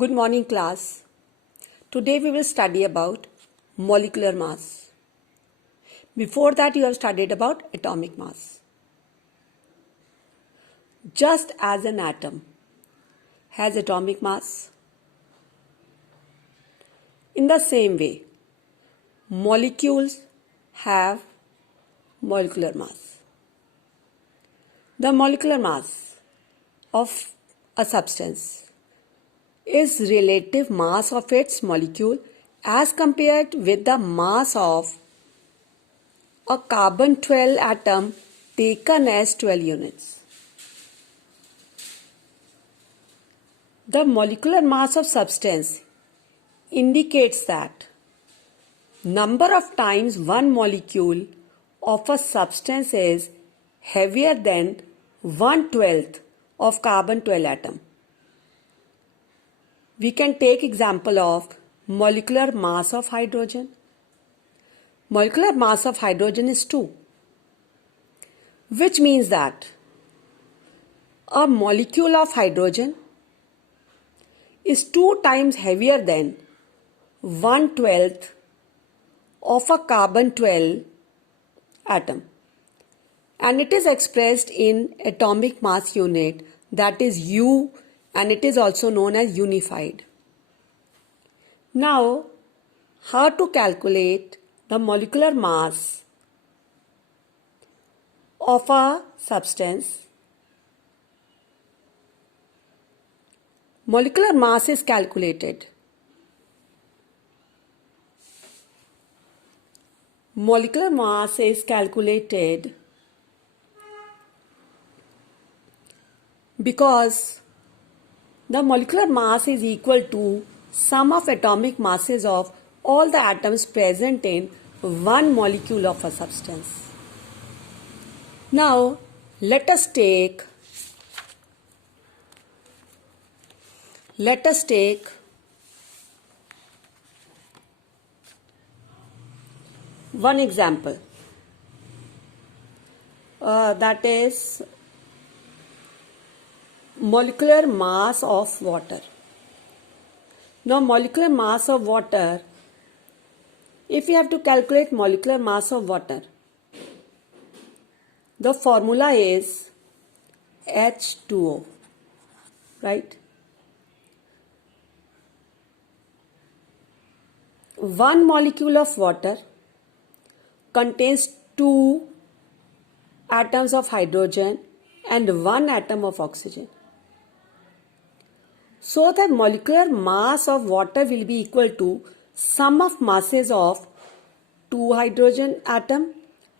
Good morning, class. Today we will study about molecular mass. Before that, you have studied about atomic mass. Just as an atom has atomic mass, in the same way, molecules have molecular mass. The molecular mass of a substance is relative mass of its molecule as compared with the mass of a carbon 12 atom taken as 12 units. The molecular mass of substance indicates that number of times one molecule of a substance is heavier than 1/12 of carbon 12 atom. We can take example of molecular mass of hydrogen. Molecular mass of hydrogen is 2, which means that a molecule of hydrogen is 2 times heavier than 1/12 of a carbon 12 atom, and it is expressed in atomic mass unit, that is U, and it is also known as unified. Now, how to calculate the molecular mass of a substance? Molecular mass is calculated. Molecular mass is calculated because the molecular mass is equal to sum of atomic masses of all the atoms present in one molecule of a substance. Now, let us take one example, that is molecular mass of water. Now, molecular mass of water, if you have to calculate molecular mass of water, the formula is H2O, right? One molecule of water contains 2 atoms of hydrogen and 1 atom of oxygen. So the molecular mass of water will be equal to sum of masses of 2 hydrogen atom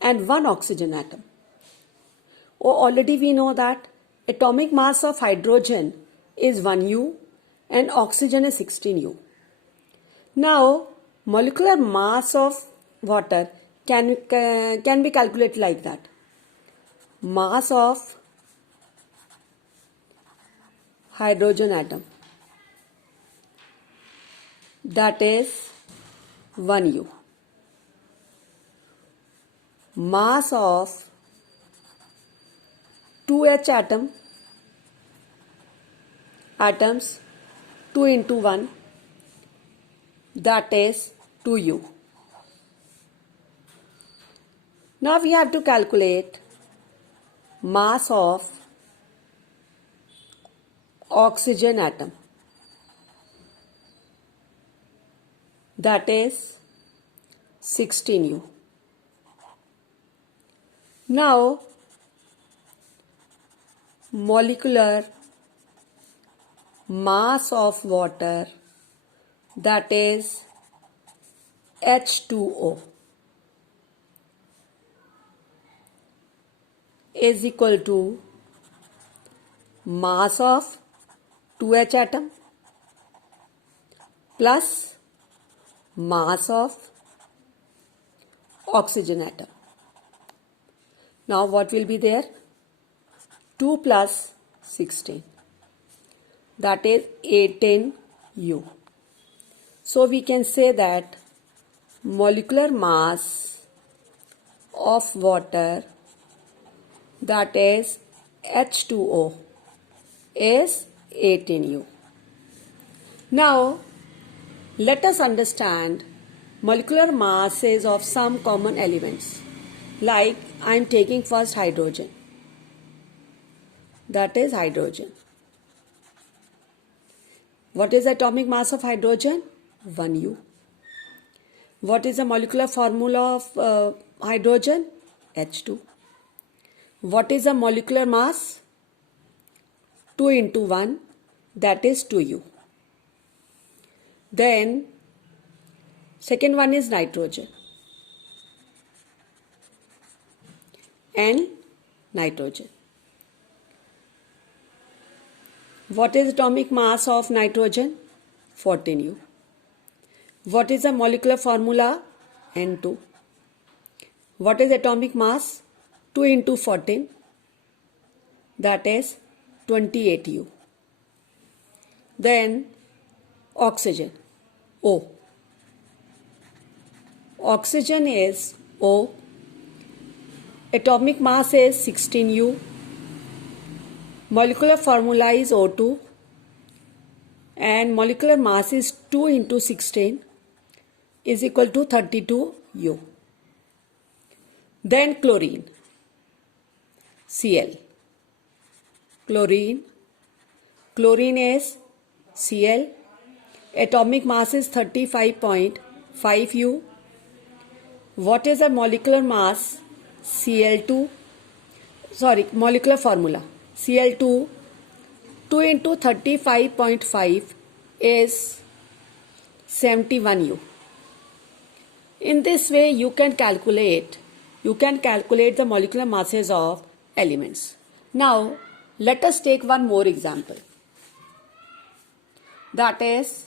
and 1 oxygen atom. Already we know that atomic mass of hydrogen is 1U and oxygen is 16U. Now, molecular mass of water can be calculated like that. Mass of hydrogen atom, that is 1U. Mass of 2H atoms 2 into 1, that is 2U. Now we have to calculate mass of oxygen atom, that is 16U. Now, molecular mass of water, that is H2O, is equal to mass of 2H atom plus mass of oxygen atom. Now what will be there? 2 plus 16, that is 18U. So we can say that molecular mass of water, that is H2O, is 18U. Now, let us understand molecular masses of some common elements. Like I am taking first hydrogen. That is hydrogen. What is the atomic mass of hydrogen? 1U. What is the molecular formula of hydrogen? H2. What is the molecular mass? 2 into 1, that is 2U. Then, second one is nitrogen. N, nitrogen. What is atomic mass of nitrogen? 14U. What is the molecular formula? N2. What is atomic mass? 2 into 14, that is 28U. Then oxygen, O. Oxygen is O. Atomic mass is 16U. Molecular formula is O2. And molecular mass is 2 into 16 is equal to 32U. Then chlorine, Cl. Chlorine is Cl. Atomic mass is 35.5U. What is the molecular mass? Cl2. Molecular formula. Cl2, 2 into 35.5 is 71U. In this way, you can calculate the molecular masses of elements. Now, let us take one more example. That is,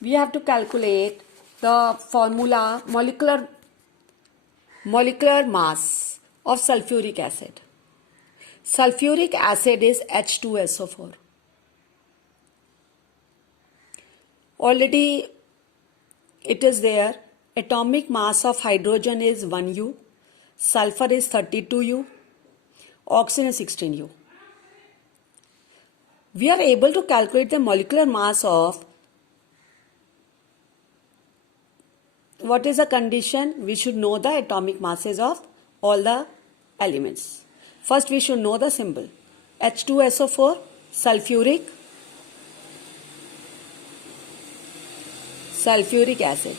we have to calculate the formula molecular mass of sulfuric acid. Sulfuric acid is H2SO4. Already it is there. Atomic mass of hydrogen is 1U. Sulfur is 32U. Oxygen is 16U. We are able to calculate the molecular mass of, what is the condition? We should know the atomic masses of all the elements. First, we should know the symbol. H2SO4, sulfuric acid.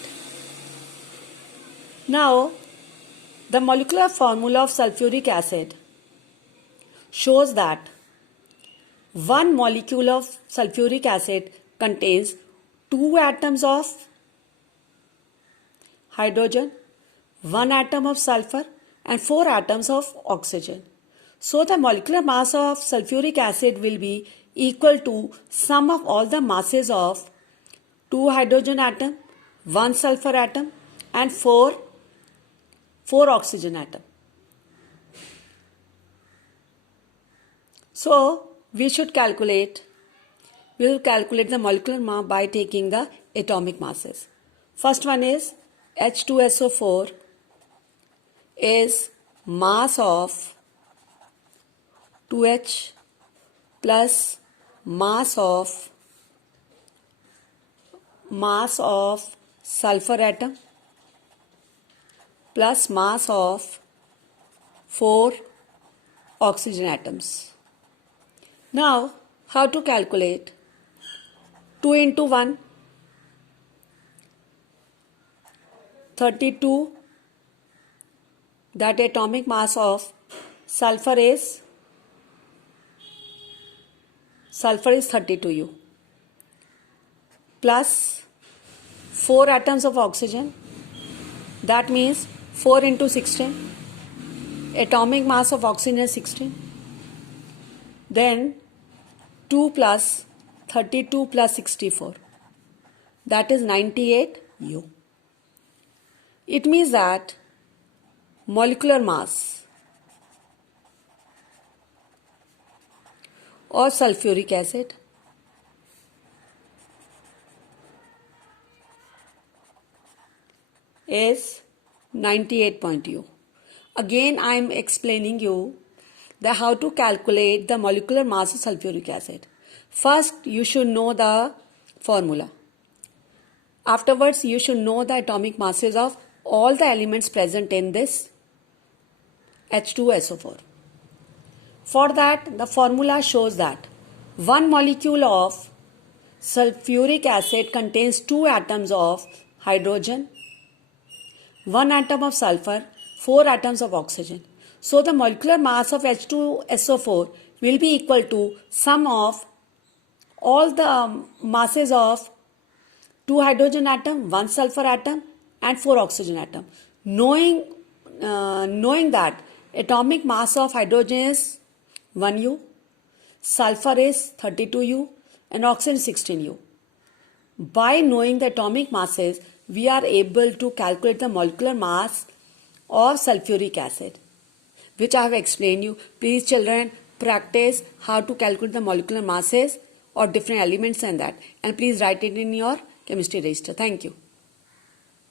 Now, the molecular formula of sulfuric acid shows that one molecule of sulfuric acid contains 2 atoms of hydrogen, 1 atom of sulfur and 4 atoms of oxygen. So the molecular mass of sulfuric acid will be equal to sum of all the masses of 2 hydrogen atom, 1 sulfur atom and 4 oxygen atom. So we will calculate the molecular mass by taking the atomic masses. First one is H2SO4 is mass of 2H plus mass of sulfur atom plus mass of 4 oxygen atoms. Now, how to calculate? 2 into 1, 32, that atomic mass of sulfur is 32U, plus 4 atoms of oxygen, that means 4 into 16, atomic mass of oxygen is 16, then 2 plus 32 plus 64, that is 98U. It means that molecular mass of sulfuric acid is 98.U. Again, I am explaining you how to calculate the molecular mass of sulfuric acid. First, you should know the formula. Afterwards, you should know the atomic masses of all the elements present in this H2SO4. For that, the formula shows that one molecule of sulfuric acid contains 2 atoms of hydrogen, 1 atom of sulfur, 4 atoms of oxygen. So the molecular mass of H2SO4 will be equal to sum of all the masses of 2 hydrogen atom, 1 sulfur atom and 4 oxygen atom. Knowing that atomic mass of hydrogen is 1U, sulfur is 32U and oxygen is 16U. By knowing the atomic masses, we are able to calculate the molecular mass of sulfuric acid, which I have explained you. Please children, practice how to calculate the molecular masses of different elements and that. And please write it in your chemistry register. Thank you.